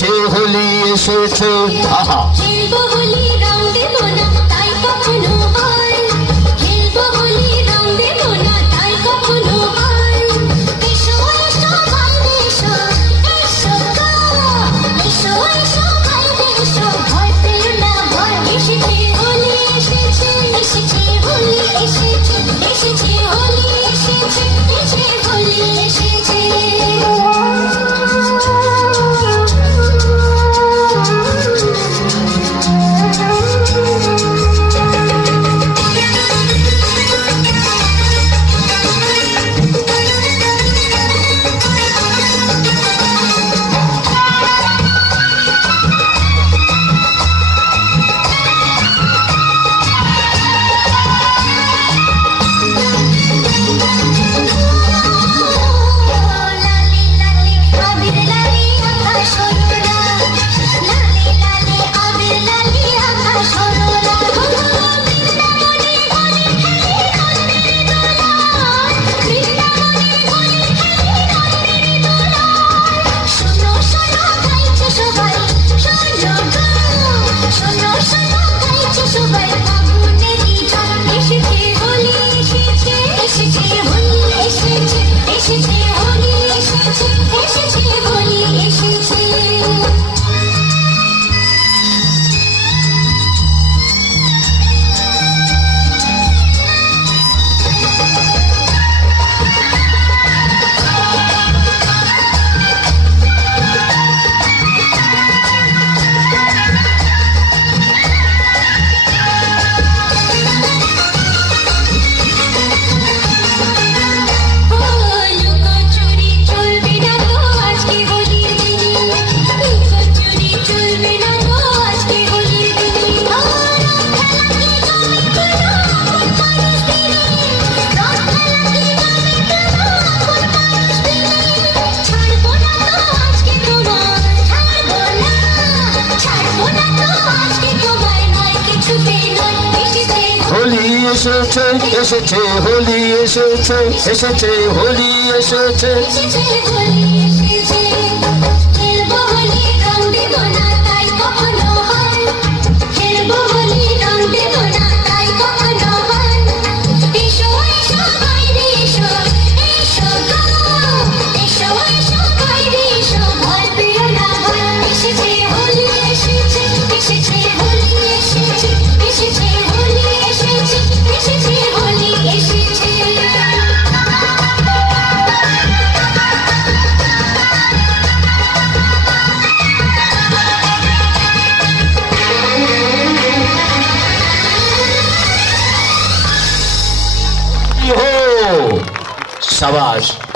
এসেছে হোলি এসেছে আহা খেলবো হোলি রং দেবো না তাই কখনো হয় খেলবো হোলি রং দেবো না তাই কখনো হয় এসো এসো ভাইরে এসো এসো গো এসো এসো ভাইরে এসো ভয় পেও না ভয় এসেছে হোলি এসেছে এসেছে হোলি এসেছে এসেছে হোলি এসেছে এসেছে হোলি এসেছে হোলি এসেছে এসেছে হোলি এসেছে এসেছে হোলি এসেছে খেলবো হোলি রং দেবো না তাই কখনো হয় খেলবো হোলি রং দেবো না তাই কখনো হয় এসো এসো বাইরে এসো এসো গো এসো এসো বাইরে এসো ভয় পেও না ভয় এসেছে হোলি এসেছে এসেছে হোলি এসেছে এসেছে হোলি এসেছে এসেছে হোলি এসেছে শাবাশ